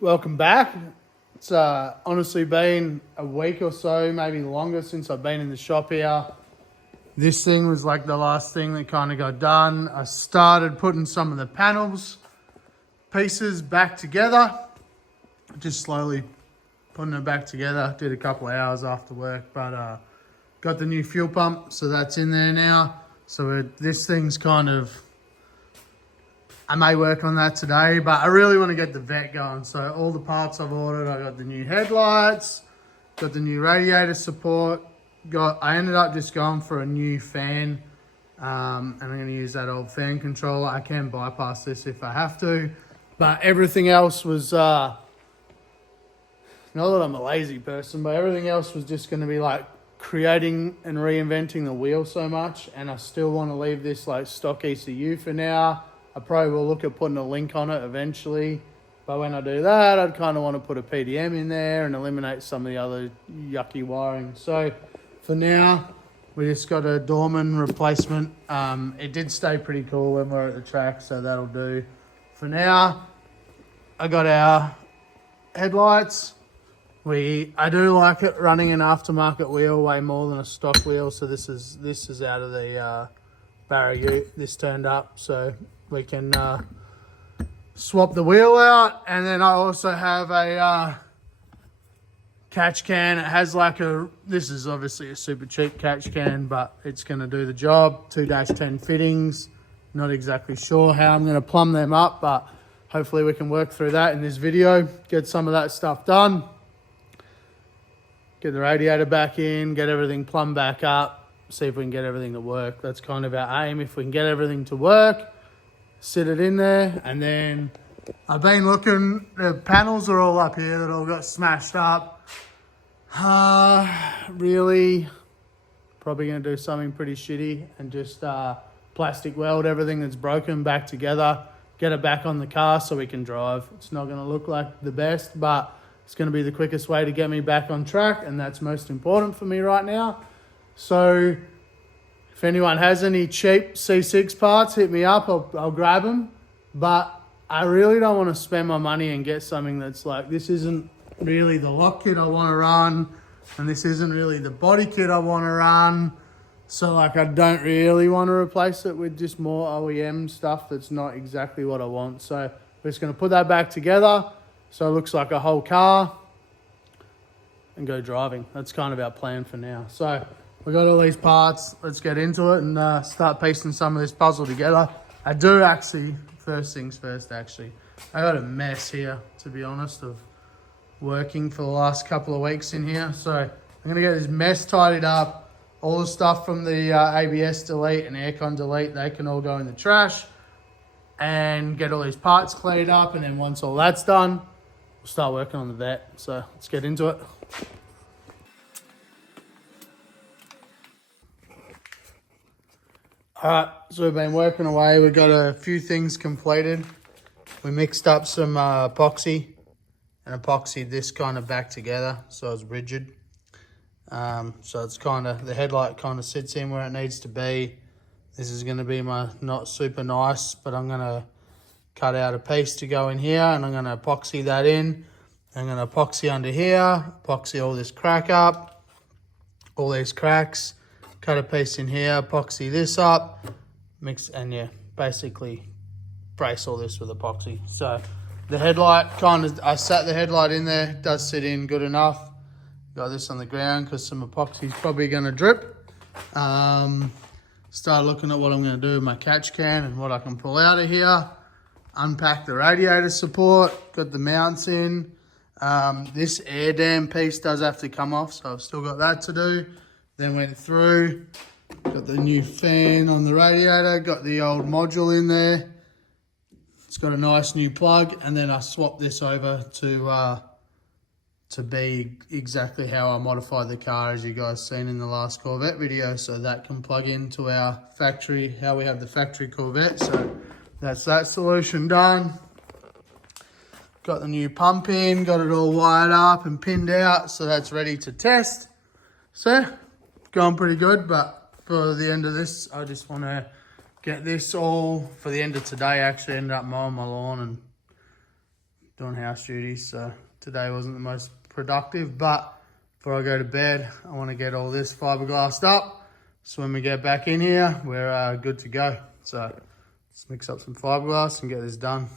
Welcome back. It's honestly been a week or so, maybe longer, since I've been in the shop here. This thing was like the last thing that kind of got done. I started putting some of the panels pieces back together, just slowly putting it back together. Did a couple of hours after work, but got the new fuel pump, so that's in there now. So this thing's kind of, I may work on that today, but I really want to get the vet going. So all the parts I've ordered, I got the new headlights, got the new radiator support, I ended up just going for a new fan, and I'm going to use that old fan controller. I can bypass this if I have to, but everything else was, not that I'm a lazy person, but everything else was just going to be like creating and reinventing the wheel so much, and I still want to leave this like stock ECU for now. I probably will look at putting a link on it eventually. But when I do that, I'd kind of want to put a PDM in there and eliminate some of the other yucky wiring. So for now, we just got a Dorman replacement. It did stay pretty cool when we were at the track, so that'll do. For now, I got our headlights. I do like it running an aftermarket wheel way more than a stock wheel. So this is out of the Barra Ute. This turned up, so we can swap the wheel out. And then I also have a catch can. It has like this is obviously a super cheap catch can, but it's going to do the job. 2-10 fittings. Not exactly sure how I'm going to plumb them up, but hopefully we can work through that in this video. Get some of that stuff done. Get the radiator back in, get everything plumbed back up, see if we can get everything to work. That's kind of our aim. If we can get everything to work, sit it in there. And then I've been looking, the panels are all up here that all got smashed up. Really, probably going to do something pretty shitty and just plastic weld everything that's broken back together, get it back on the car so we can drive. It's not going to look like the best, but it's going to be the quickest way to get me back on track, and that's most important for me right now. So if anyone has any cheap C6 parts, hit me up. I'll grab them. But I really don't want to spend my money and get something that's like, this isn't really the lock kit I want to run, and this isn't really the body kit I want to run. So like, I don't really want to replace it with just more OEM stuff that's not exactly what I want. So we're just going to put that back together so it looks like a whole car and go driving. That's kind of our plan for now. So we got all these parts. Let's get into it and start piecing some of this puzzle together. I do actually, first things first actually, I got a mess here, to be honest, of working for the last couple of weeks in here. So I'm going to get this mess tidied up. All the stuff from the ABS delete and aircon delete, they can all go in the trash, and get all these parts cleaned up. And then once all that's done, we'll start working on the vet. So let's get into it. All right, so we've been working away. We've got a few things completed. We mixed up some epoxy and epoxied this kind of back together so it's rigid. So it's kind of, the headlight kind of sits in where it needs to be. This is going to be my not super nice, but I'm going to cut out a piece to go in here, and I'm going to epoxy that in. I'm going to epoxy under here, epoxy all this crack up, all these cracks, cut a piece in here, epoxy this up, mix, and yeah, basically brace all this with epoxy. So the headlight kind of, I sat the headlight in there, it does sit in good enough. Got this on the ground because some epoxy is probably going to drip. Start looking at what I'm going to do with my catch can and what I can pull out of here. Unpack the radiator support, got the mounts in. This air dam piece does have to come off, so I've still got that to do. Then went through, got the new fan on the radiator, got the old module in there. It's got a nice new plug, and then I swapped this over to be exactly how I modified the car, as you guys seen in the last Corvette video, so that can plug into our factory, how we have the factory Corvette. So that's that solution done. Got the new pump in, got it all wired up and pinned out, so that's ready to test. So going pretty good, but for the end of this, I just want to get this all, for the end of today, actually ended up mowing my lawn and doing house duties, so today wasn't the most productive, but before I go to bed, I want to get all this fiberglassed up, so when we get back in here, we're good to go. So let's mix up some fiberglass and get this done.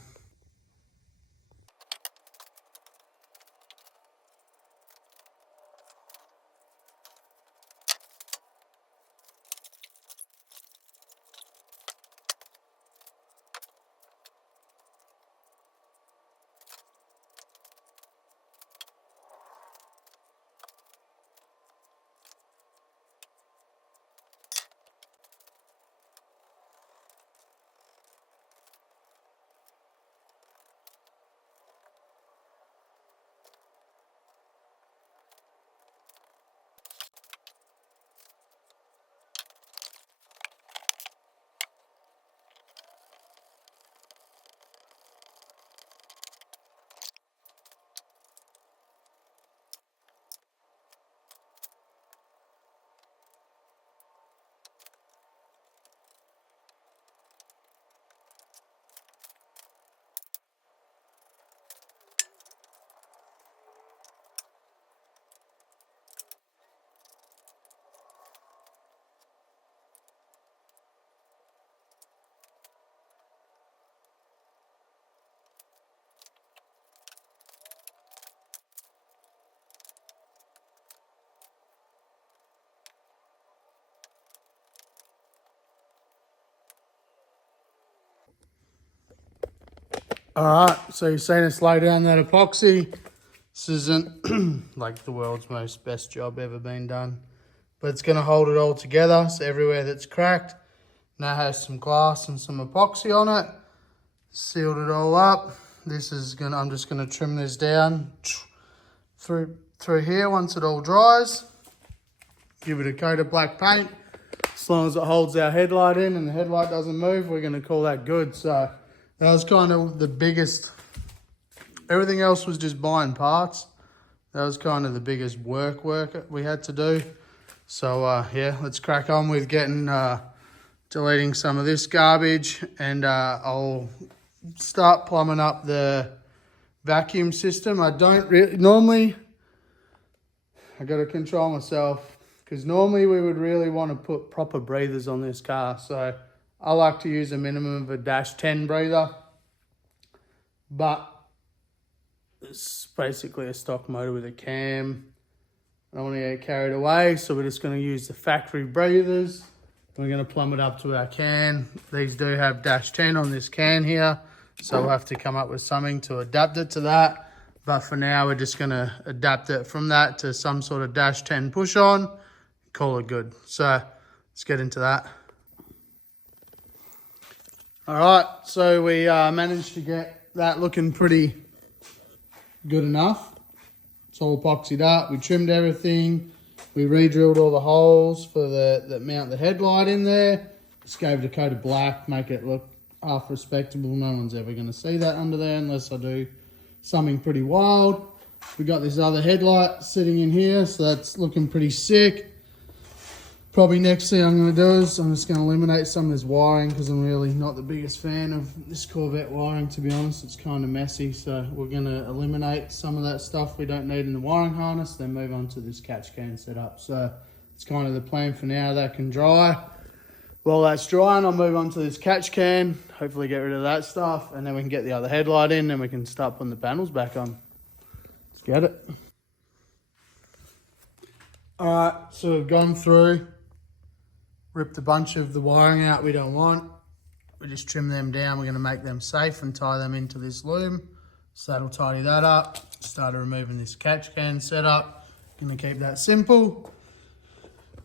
All right, so you've seen us lay down that epoxy. This isn't like the world's most best job ever been done, but it's going to hold it all together. So everywhere that's cracked now has some glass and some epoxy on it. Sealed it all up. I'm just going to trim this down through here once it all dries. Give it a coat of black paint. As long as it holds our headlight in and the headlight doesn't move, we're going to call that good. So that was kind of the biggest. Everything else was just buying parts. That was kind of the biggest work we had to do. So yeah, let's crack on with getting deleting some of this garbage, and I'll start plumbing up the vacuum system. I don't really normally. I got to control myself, because normally we would really want to put proper breathers on this car. So I like to use a minimum of a -10 breather, but it's basically a stock motor with a cam. I don't want to get carried away, so we're just going to use the factory breathers. We're going to plumb it up to our can. These do have -10 on this can here, so we'll have to come up with something to adapt it to that. But for now, we're just going to adapt it from that to some sort of -10 push on. Call it good. So let's get into that. All right, so we managed to get that looking pretty good enough. It's all epoxied up. We trimmed everything. We re-drilled all the holes for that mount the headlight in there. Just gave it a coat of black, make it look half respectable. No one's ever going to see that under there unless I do something pretty wild. We got this other headlight sitting in here, so that's looking pretty sick. Probably next thing I'm going to do is I'm just going to eliminate some of this wiring, because I'm really not the biggest fan of this Corvette wiring, to be honest. It's kind of messy, so we're going to eliminate some of that stuff we don't need in the wiring harness, then move on to this catch can setup. So it's kind of the plan for now. That can dry. While that's drying, I'll move on to this catch can, hopefully get rid of that stuff, and then we can get the other headlight in and we can start putting the panels back on. Let's get it. All right, so we've gone through, ripped a bunch of the wiring out we don't want. We just trim them down. We're going to make them safe and tie them into this loom. So that'll tidy that up. Started removing this catch can setup. Going to keep that simple.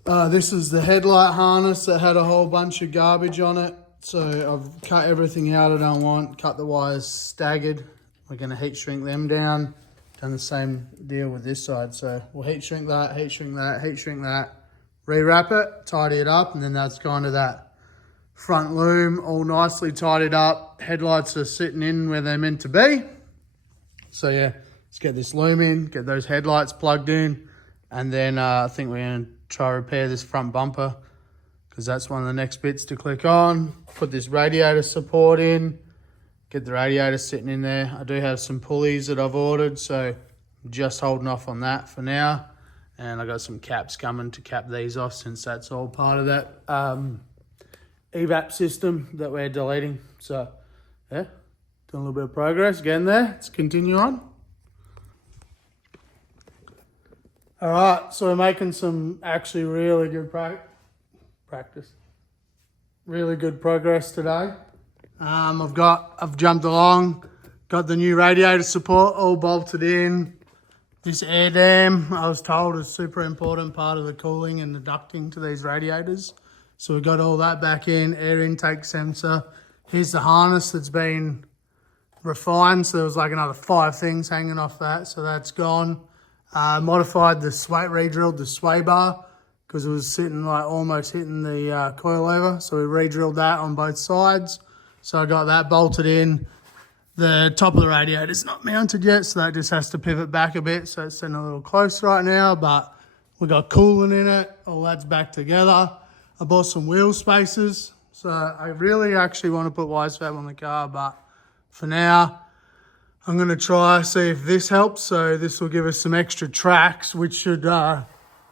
This is the headlight harness that had a whole bunch of garbage on it. So I've cut everything out I don't want, cut the wires staggered. We're going to heat shrink them down. Done the same deal with this side. So we'll heat shrink that, heat shrink that, heat shrink that. Rewrap it, tidy it up, and then that's kind of that front loom all nicely tidied up. Headlights are sitting in where they're meant to be. So yeah, let's get this loom in, get those headlights plugged in, and then I think we're going to try repair this front bumper, because that's one of the next bits to click on. Put this radiator support in, get the radiator sitting in there. I do have some pulleys that I've ordered, so I'm just holding off on that for now. And I got some caps coming to cap these off, since that's all part of that evap system that we're deleting. So yeah, doing a little bit of progress, getting there. Let's continue on. All right, so we're making some actually really good really good progress today. I've jumped along, got the new radiator support all bolted in. This air dam, I was told, is super important part of the cooling and the ducting to these radiators. So we got all that back in, air intake sensor. Here's the harness that's been refined. So there was like another 5 things hanging off that. So that's gone. Modified the re-drilled the sway bar because it was sitting like almost hitting the coilover. So we re-drilled that on both sides. So I got that bolted in. The top of the radiator is not mounted yet, so that just has to pivot back a bit. So it's sitting a little close right now, but we got coolant in it. All that's back together. I bought some wheel spacers. So I really actually want to put Wisefab on the car, but for now, I'm going to try see if this helps. So this will give us some extra tracks, which should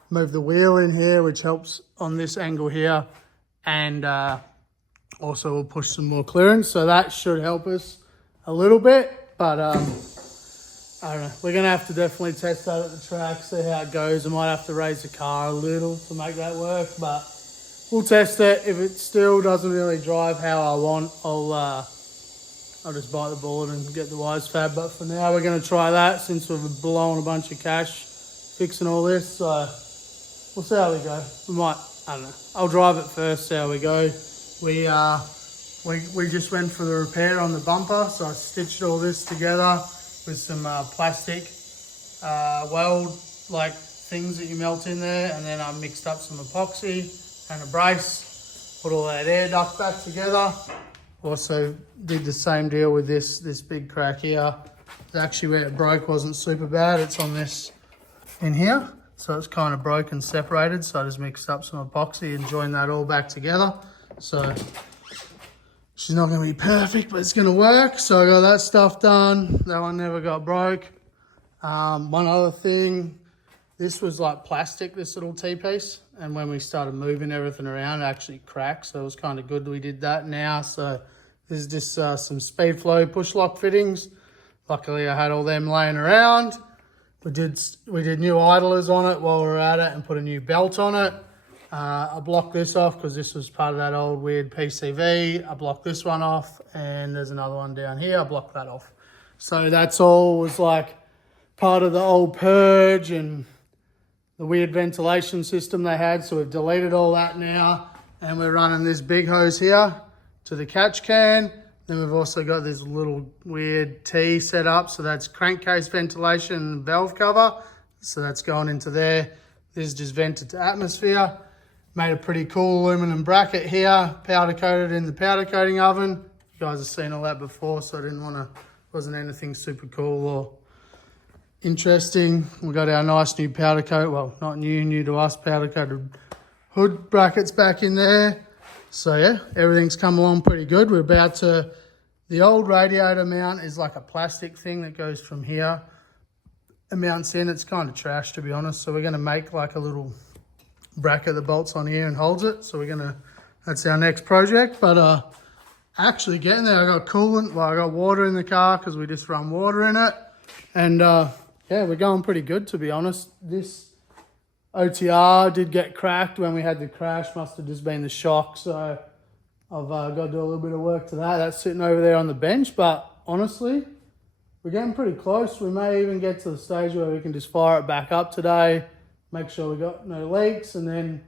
move the wheel in here, which helps on this angle here. And also will push some more clearance. So that should help us a little bit, but I don't know. We're going to have to definitely test that at the track, see how it goes. I might have to raise the car a little to make that work, but we'll test it. If it still doesn't really drive how I want, I'll just bite the bullet and get the Wisefab. But for now, we're going to try that since we've blown a bunch of cash fixing all this. So we'll see how we go. We might, I don't know. I'll drive it first, see how we go. We just went for the repair on the bumper. So I stitched all this together with some plastic weld-like things that you melt in there. And then I mixed up some epoxy and a brace, put all that air duct back together. Also did the same deal with this big crack here. Actually where it broke wasn't super bad. It's on this in here. So it's kind of broken, separated. So I just mixed up some epoxy and joined that all back together. So she's not going to be perfect, but it's going to work. So I got that stuff done. That one never got broke. One other thing, this was like plastic, this little T-piece. And when we started moving everything around, it actually cracked. So it was kind of good we did that now. So this is just some Speedflow push lock fittings. Luckily I had all them laying around. We did new idlers on it while we were at it and put a new belt on it. I blocked this off because this was part of that old weird PCV. I blocked this one off, and there's another one down here. I blocked that off. So that's all was like part of the old purge and the weird ventilation system they had. So we've deleted all that now, and we're running this big hose here to the catch can. Then we've also got this little weird T set up. So that's crankcase ventilation and valve cover. So that's going into there. This is just vented to atmosphere. Made a pretty cool aluminum bracket here, powder coated in the powder coating oven. You guys have seen all that before, so I didn't want to, wasn't anything super cool or interesting. We got our nice new powder coat, well, not new to us, powder coated hood brackets back in there. So yeah, everything's come along pretty good. We're about to, the old radiator mount is like a plastic thing that goes from here. It mounts in, it's kind of trash to be honest. So we're gonna make like a little bracket that bolts on here and holds it. So that's our next project. But actually getting there, I got coolant, well, I got water in the car because we just run water in it. And yeah, we're going pretty good to be honest. This OTR did get cracked when we had the crash, must have just been the shock. So I've got to do a little bit of work to that. That's sitting over there on the bench, but honestly, we're getting pretty close. We may even get to the stage where we can just fire it back up today, make sure we got no leaks, and then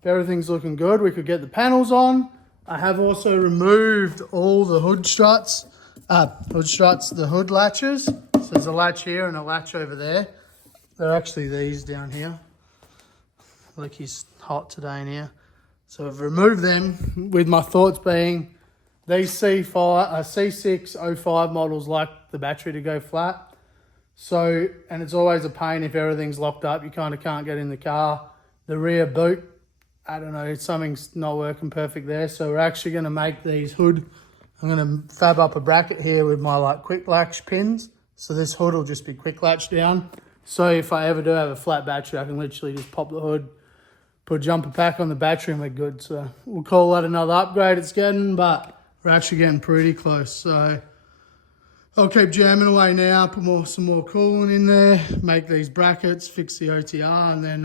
if everything's looking good, we could get the panels on. I have also removed all the hood struts, the hood latches. So there's a latch here and a latch over there. They're actually these down here. Look, he's hot today in here. So I've removed them with my thoughts being these C605 models like the battery to go flat. So, and it's always a pain if everything's locked up, you kind of can't get in the car. The rear boot, I don't know, something's not working perfect there. So we're actually going to make these hood I'm going to fab up a bracket here with my like quick latch pins. So this hood will just be quick latch down. So if I ever do have a flat battery, I can literally just pop the hood, put a jumper pack on the battery and we're good. So we'll call that another upgrade it's getting, but we're actually getting pretty close. So I'll keep jamming away now, put some more coolant in there, make these brackets, fix the OTR, and then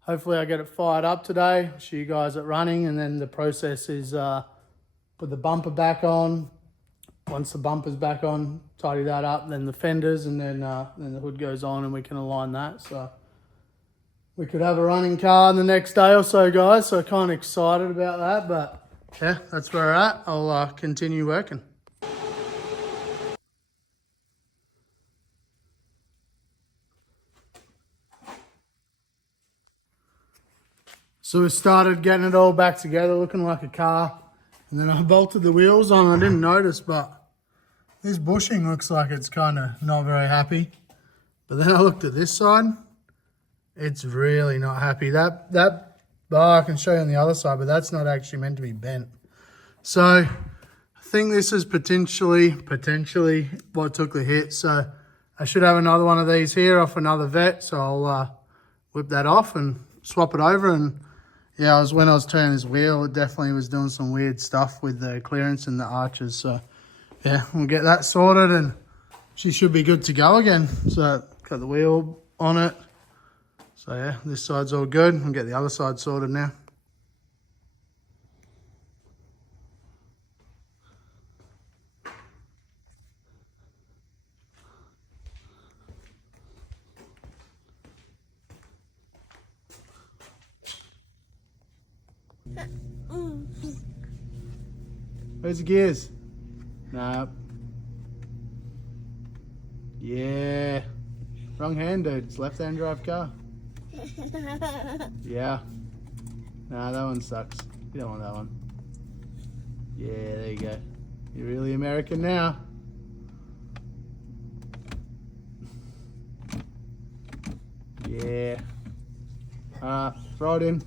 hopefully I get it fired up today, show you guys it running, and then the process is put the bumper back on. Once the bumper's back on, tidy that up, then the fenders, and then the hood goes on and we can align that. So we could have a running car in the next day or so, guys. So kind of excited about that, but yeah, that's where we're at. I'll continue working. So we started getting it all back together, looking like a car. And then I bolted the wheels on. I didn't notice, but this bushing looks like it's kind of not very happy. But then I looked at this side. It's really not happy. That bar I can show you on the other side, but that's not actually meant to be bent. So I think this is potentially what took the hit. So I should have another one of these here off another vet. So I'll whip that off and swap it over. And yeah, when I was turning this wheel, it definitely was doing some weird stuff with the clearance and the arches. So yeah, we'll get that sorted and she should be good to go again. So got the wheel on it. So yeah, this side's all good. We'll get the other side sorted now. Where's the gears? Nah. Yeah. Wrong hand, dude. It's left-hand drive car. Yeah. Nah, that one sucks. You don't want that one. Yeah, there you go. You're really American now. Yeah. Throw it in.